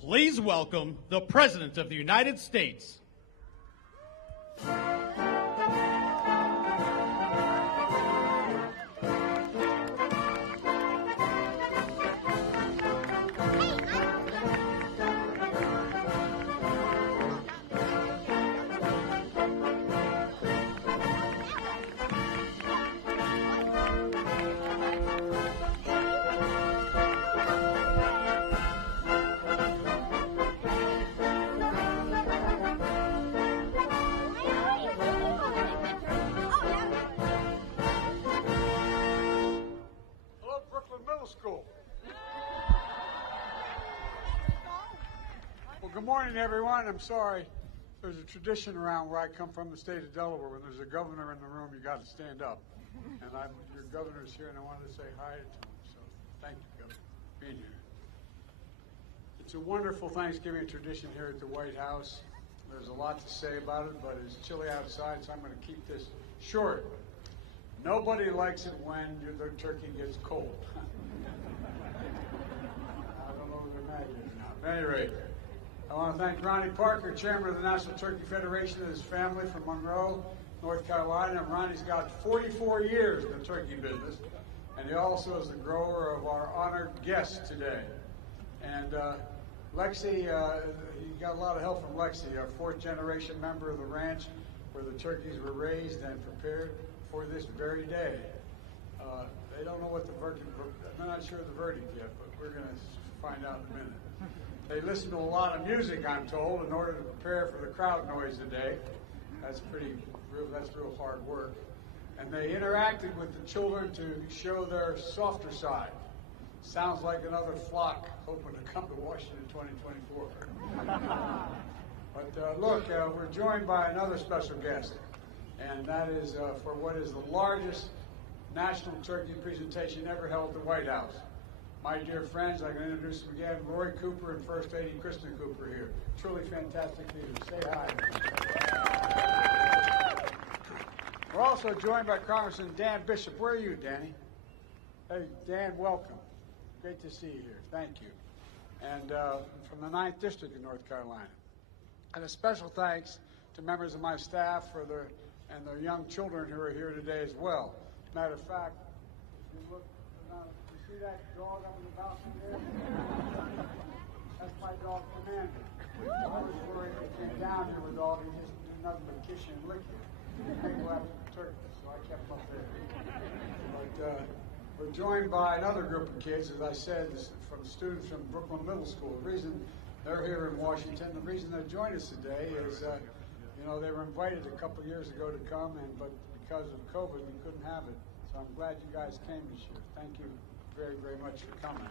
Please welcome the President of the United States. Good morning, everyone. I'm sorry. There's a tradition around where I come from, the state of Delaware. When there's a governor in the room, you got to stand up. And your governor's here, and I wanted to say hi to him. So thank you, Governor, for being here. It's a wonderful Thanksgiving tradition here at the White House. There's a lot to say about it, but it's chilly outside, so I'm going to keep this short. Nobody likes it when the turkey gets cold. I don't know whether they're mad yet or not. At any rate, I want to thank Ronnie Parker, chairman of the National Turkey Federation, and his family from Monroe, North Carolina. And Ronnie's got 44 years in the turkey business, and he also is the grower of our honored guest today. And Lexi, he got a lot of help from Lexi, a fourth-generation member of the ranch where the turkeys were raised and prepared for this very day. They don't know what the verdict, I'm not sure of the verdict yet, but we're going to find out in a minute. They listen to a lot of music, I'm told, in order to prepare for the crowd noise today. That's real hard work. And they interacted with the children to show their softer side. Sounds like another flock hoping to come to Washington in 2024. But look, we're joined by another special guest, and that is for what is the largest national turkey presentation ever held at the White House. My dear friends, I'm going to introduce them again, Roy Cooper and First Lady Kristen Cooper here. Truly fantastic leaders. Say hi. We're also joined by Congressman Dan Bishop. Where are you, Danny? Hey, Dan, welcome. Great to see you here. Thank you. And from the 9th District of North Carolina. And a special thanks to members of my staff and their young children who are here today as well. Matter of fact, if you look, see that dog on the balcony there? That's my dog, Commander. I was worried if he came down here with all, he'd just do nothing but kiss you and lick you. He'd go after the turkey, so I kept him up there. But we're joined by another group of kids, as I said, from students from Brooklyn Middle School. The reason they're here in Washington, the reason they joined us today is, they were invited a couple years ago to come, but because of COVID, we couldn't have it. So I'm glad you guys came this year. Thank you very, very much for coming.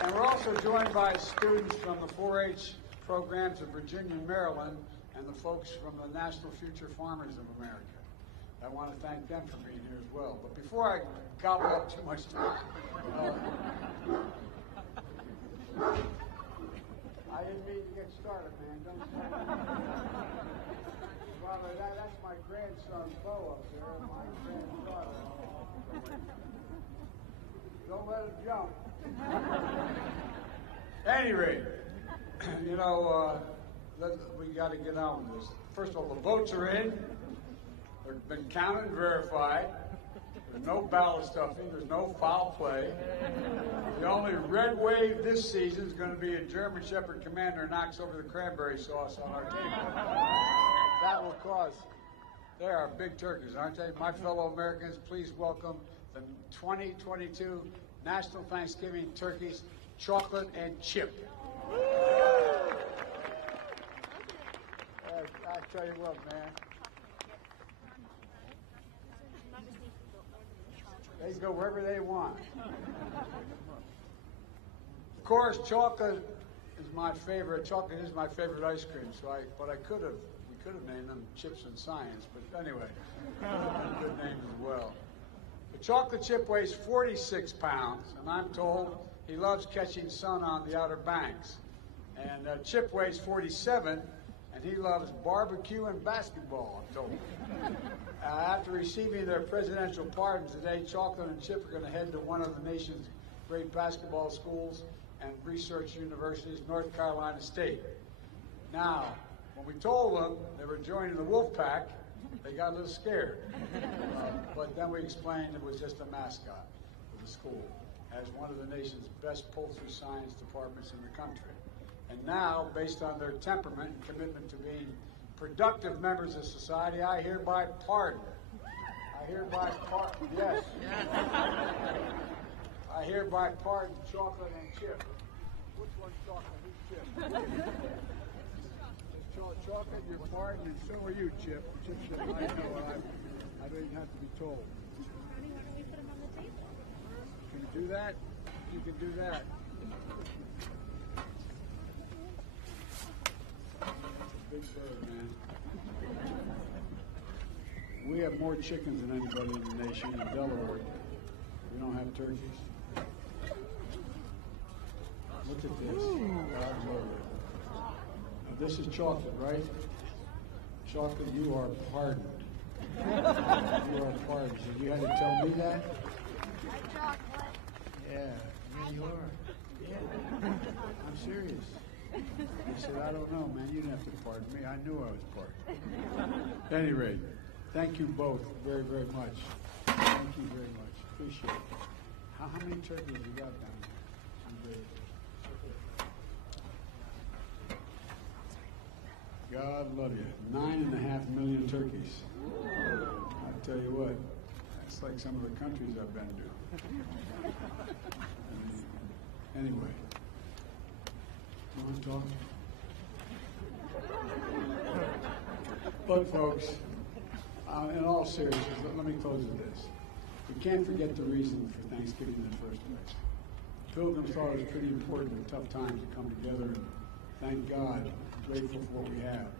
And we're also joined by students from the 4-H programs of Virginia and Maryland and the folks from the National Future Farmers of America. I want to thank them for being here as well. But before I gobble up too much time, I didn't mean to get started, man. Don't start. Well, that's my grandson, Bo, up there, and my granddaughter. Don't let him jump. Any rate, we got to get on with this. First of all, the votes are in. They've been counted and verified. There's no ballot stuffing. There's no foul play. The only red wave this season is going to be a German Shepherd Commander knocks over the cranberry sauce on our table. That will cause. They are big turkeys, aren't they? My fellow Americans, please welcome the 2022 National Thanksgiving Turkeys, Chocolate and Chip. I tell you what, man. They can go wherever they want. Of course, chocolate is my favorite. Chocolate is my favorite ice cream. We could have named them Chips and Science, but anyway, good name as well. The chocolate chip weighs 46 pounds, and I'm told he loves catching sun on the Outer Banks. And Chip weighs 47, and he loves barbecue and basketball, I'm told. After receiving their presidential pardons today, Chocolate and Chip are going to head to one of the nation's great basketball schools and research universities, North Carolina State. Now, when we told them they were joining the Wolfpack, they got a little scared. But then we explained it was just a mascot of the school, as one of the nation's best poultry science departments in the country. And now, based on their temperament and commitment to being productive members of society, I hereby pardon. Yes. I hereby pardon Chocolate and Chip. Which one's Chocolate? Who's Chip? Chocolate, you're pardoned, and so are you, Chip. Chip said, I know, I didn't have to be told. Ronnie, why don't we put him on the table? Can you do that? You can do that. Big bird, man. We have more chickens than anybody in the nation in Delaware. We don't have turkeys. Look at this. God's over. Now, this is Chocolate, right? Chocolate, you are pardoned. You are pardoned. So you had to tell me that? Chocolate. Yeah, you are. Yeah. I'm serious. He said, I don't know, man. You didn't have to pardon me. I knew I was pardoned. At any rate, thank you both very, very much. Thank you very much. Appreciate it. How many turkeys you got down there? I'm great. God love you. 9.5 million turkeys. I'll tell you what, that's like some of the countries I've been to. Anyway. You want to talk? But folks, in all seriousness, let me close with this. We can't forget the reason for Thanksgiving in the first place. Pilgrims thought it was pretty important in tough times to come together and thank God, grateful for what we have.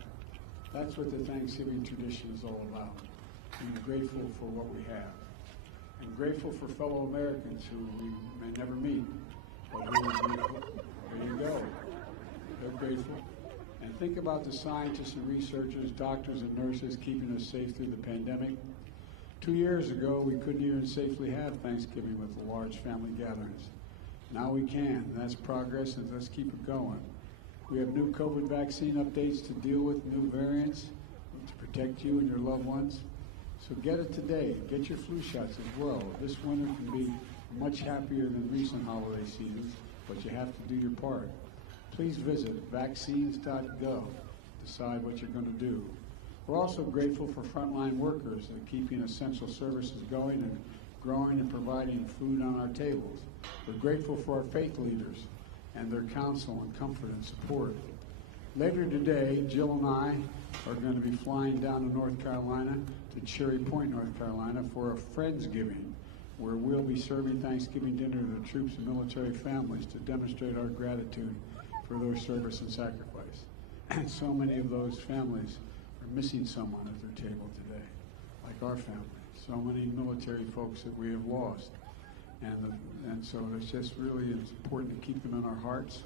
That's what the Thanksgiving tradition is all about, being grateful for what we have. And grateful for fellow Americans who we may never meet, but who are grateful. There you go. They're grateful. And think about the scientists and researchers, doctors and nurses keeping us safe through the pandemic. 2 years ago, we couldn't even safely have Thanksgiving with the large family gatherings. Now we can. That's progress, and let's keep it going. We have new COVID vaccine updates to deal with new variants to protect you and your loved ones. So get it today. Get your flu shots as well. This winter can be much happier than recent holiday seasons, but you have to do your part. Please visit vaccines.gov. Decide what you're going to do. We're also grateful for frontline workers that are keeping essential services going and growing and providing food on our tables. We're grateful for our faith leaders and their counsel and comfort and support. Later today, Jill and I are going to be flying down to North Carolina to Cherry Point, North Carolina for a Friendsgiving, where we'll be serving Thanksgiving dinner to the troops and military families to demonstrate our gratitude for their service and sacrifice. And so many of those families are missing someone at their table today, like our family. So many military folks that we have lost. And so it's just really important to keep them in our hearts,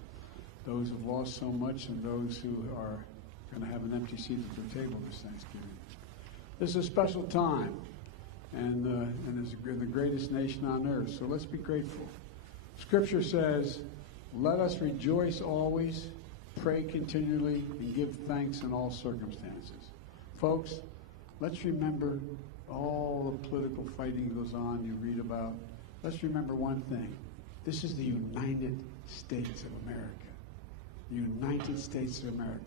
those who've lost so much and those who are going to have an empty seat at their table this Thanksgiving. This is a special time, and it's the greatest nation on earth, so let's be grateful. Scripture says, let us rejoice always, pray continually, and give thanks in all circumstances. Folks, let's remember all the political fighting goes on you read about. Let's remember one thing. This is the United States of America. The United States of America.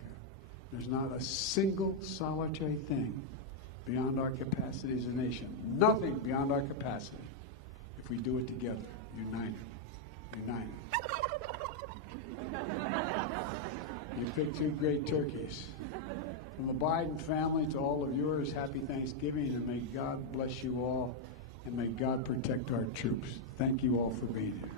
There's not a single solitary thing beyond our capacity as a nation. Nothing beyond our capacity if we do it together, united. United. You picked two great turkeys. From the Biden family to all of yours, happy Thanksgiving, and may God bless you all, and may God protect our troops. Thank you all for being here.